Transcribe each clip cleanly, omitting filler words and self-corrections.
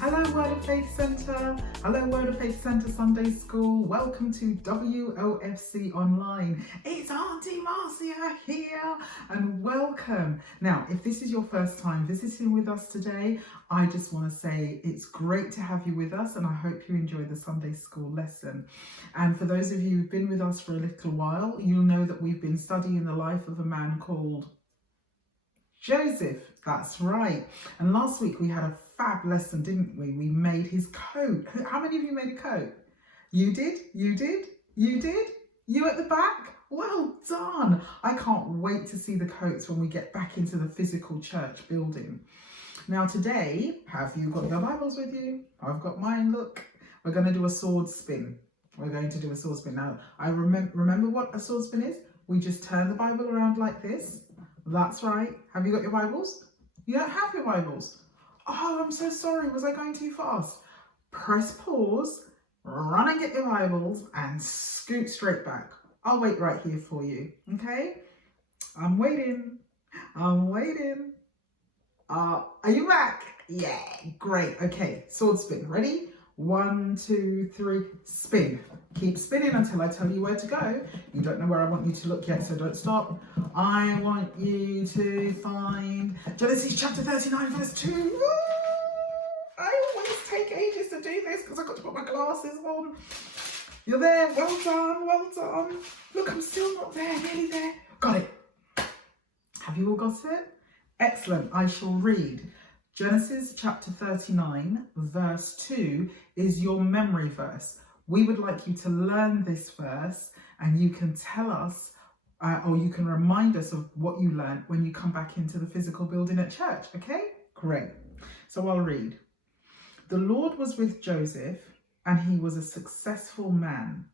Hello Word of Faith Centre, hello Word of Faith Centre Sunday School, welcome to WoFC Online. It's Auntie Marcia here and welcome. Now, if this is your first time visiting with us today, I just want to say it's great to have you with us and I hope you enjoy the Sunday School lesson. And for those of you who've been with us for a little while, you'll know that we've been studying the life of a man called Joseph. That's right. And last week we had a fab lesson, didn't we? We made his coat. How many of you made a coat? You did? You did? You did? You at the back? Well done. I can't wait to see the coats when we get back into the physical church building. Now today, have you got your Bibles with you? I've got mine, look. We're going to do a sword spin. We're going to do a sword spin. Now, I remember what a sword spin is? We just turn the Bible around like this. That's right. Have you got your Bibles? You don't have your Bibles. Oh, I'm so sorry. Was I going too fast? Press pause, run and get your Bibles and scoot straight back. I'll wait right here for you. Okay? I'm waiting. I'm waiting. Are you back? Yeah, great. Okay, sword spin. Ready? 1, 2, 3, spin. Keep spinning until I tell you where to go. You don't know where I want you to look yet, so don't stop. I want you to find Genesis chapter 39, verse 2. Woo! I always take ages to do this because I've got to put my glasses on. You're there. Well done, well done. Look, I'm still not there, nearly there. Got it. Have you all got it? Excellent. I shall read. Genesis chapter 39 verse 2 is your memory verse. We would like you to learn this verse and you can tell us or you can remind us of what you learned when you come back into the physical building at church. Okay, great. So I'll read. The Lord was with Joseph and he was a successful man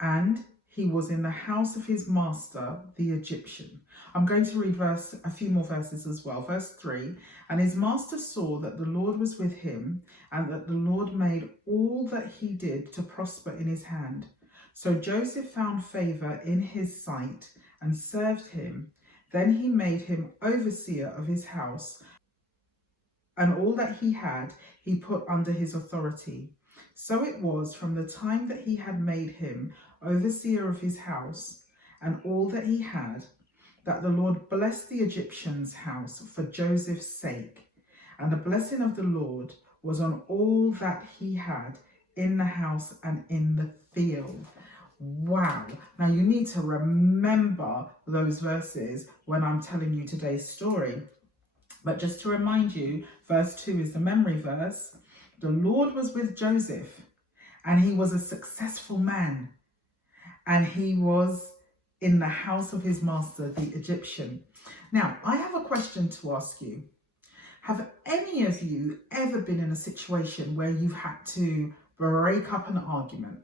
and he was in the house of his master, the Egyptian. I'm going to read a few more verses as well. Verse 3, and his master saw that the Lord was with him and that the Lord made all that he did to prosper in his hand. So Joseph found favor in his sight and served him. Then he made him overseer of his house, and all that he had he put under his authority. So it was from the time that he had made him overseer of his house and all that he had, that the Lord blessed the Egyptian's house for Joseph's sake. And the blessing of the Lord was on all that he had in the house and in the field. Wow. Now you need to remember those verses when I'm telling you today's story. But just to remind you, verse 2 is the memory verse. The Lord was with Joseph and he was a successful man. And he was in the house of his master, the Egyptian. Now, I have a question to ask you. Have any of you ever been in a situation where you've had to break up an argument?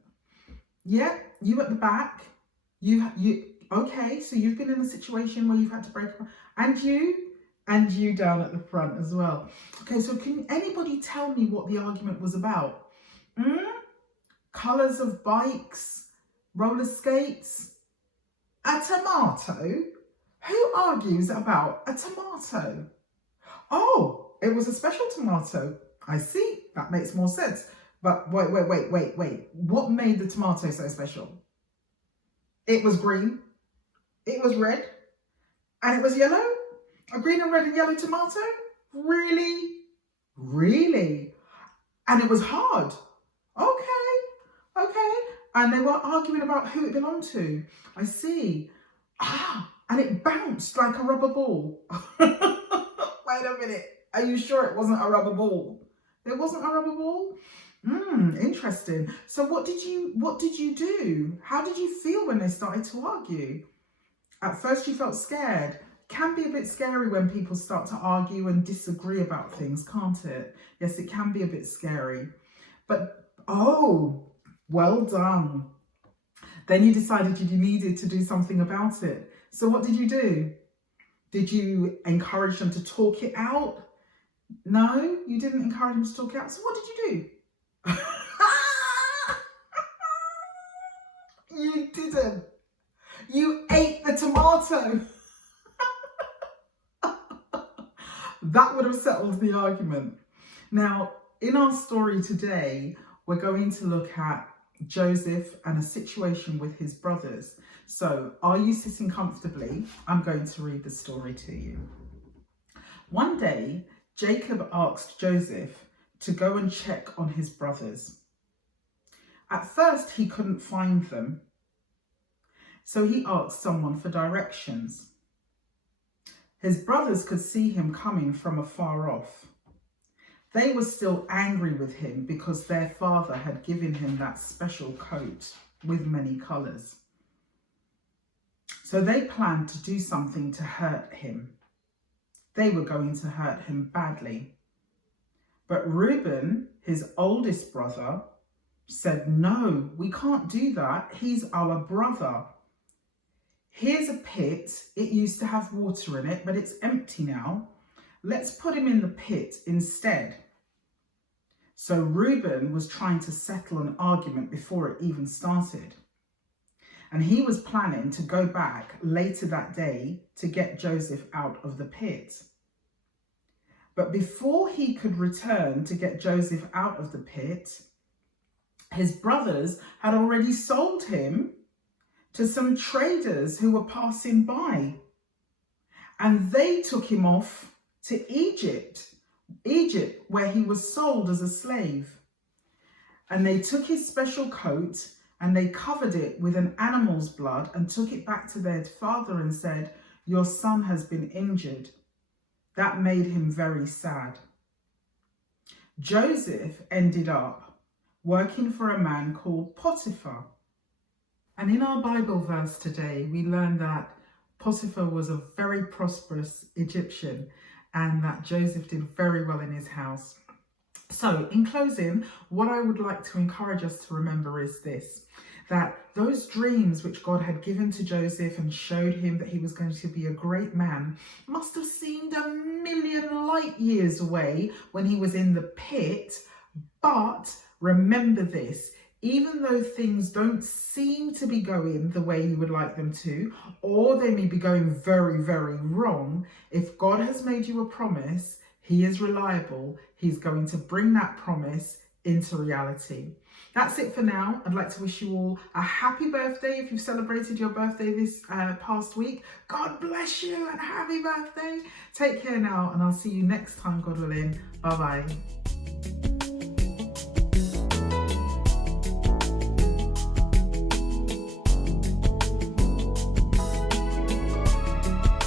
Yeah, you at the back. Okay, so you've been in a situation where you've had to break up, and you down at the front as well. Okay, so can anybody tell me what the argument was about? Colours of bikes, roller skates, a tomato? Who argues about a tomato? Oh, it was a special tomato. I see, that makes more sense. But wait. What made the tomato so special? It was green, it was red, and it was yellow? A green and red and yellow tomato? Really? Really? And it was hard? Okay. And they were arguing about who it belonged to. I see. And it bounced like a rubber ball. Wait a minute. Are you sure it wasn't a rubber ball? It wasn't a rubber ball? Interesting. So what did you do? How did you feel when they started to argue? At first you felt scared. Can be a bit scary when people start to argue and disagree about things, can't it? Yes, it can be a bit scary. But, oh, well done. Then you decided you needed to do something about it. So what did you do? Did you encourage them to talk it out? No, you didn't encourage them to talk it out. So what did you do? You didn't. You ate the tomato. That would have settled the argument. Now, in our story today, we're going to look at Joseph and a situation with his brothers. So are you sitting comfortably? I'm going to read the story to you. One day, Jacob asked Joseph to go and check on his brothers. At first, he couldn't find them, so he asked someone for directions. His brothers could see him coming from afar off. They were still angry with him because their father had given him that special coat with many colours. So they planned to do something to hurt him. They were going to hurt him badly. But Rueben, his oldest brother, said, "No, we can't do that. He's our brother. Here's a pit. It used to have water in it, but it's empty now. Let's put him in the pit instead." So Rueben was trying to settle an argument before it even started. And he was planning to go back later that day to get Joseph out of the pit. But before he could return to get Joseph out of the pit, his brothers had already sold him to some traders who were passing by. And they took him off to Egypt, where he was sold as a slave. And they took his special coat and they covered it with an animal's blood and took it back to their father and said, "Your son has been injured." That made him very sad. Joseph ended up working for a man called Potiphar. And in our Bible verse today, we learn that Potiphar was a very prosperous Egyptian and that Joseph did very well in his house. So in closing, what I would like to encourage us to remember is this, that those dreams which God had given to Joseph and showed him that he was going to be a great man must have seemed a million light years away when he was in the pit. But remember this, even though things don't seem to be going the way you would like them to, or they may be going very, very wrong, if God has made you a promise, he is reliable. He's going to bring that promise into reality. That's it for now. I'd like to wish you all a happy birthday if you've celebrated your birthday this past week. God bless you and happy birthday. Take care now, and I'll see you next time, God willing. Bye-bye.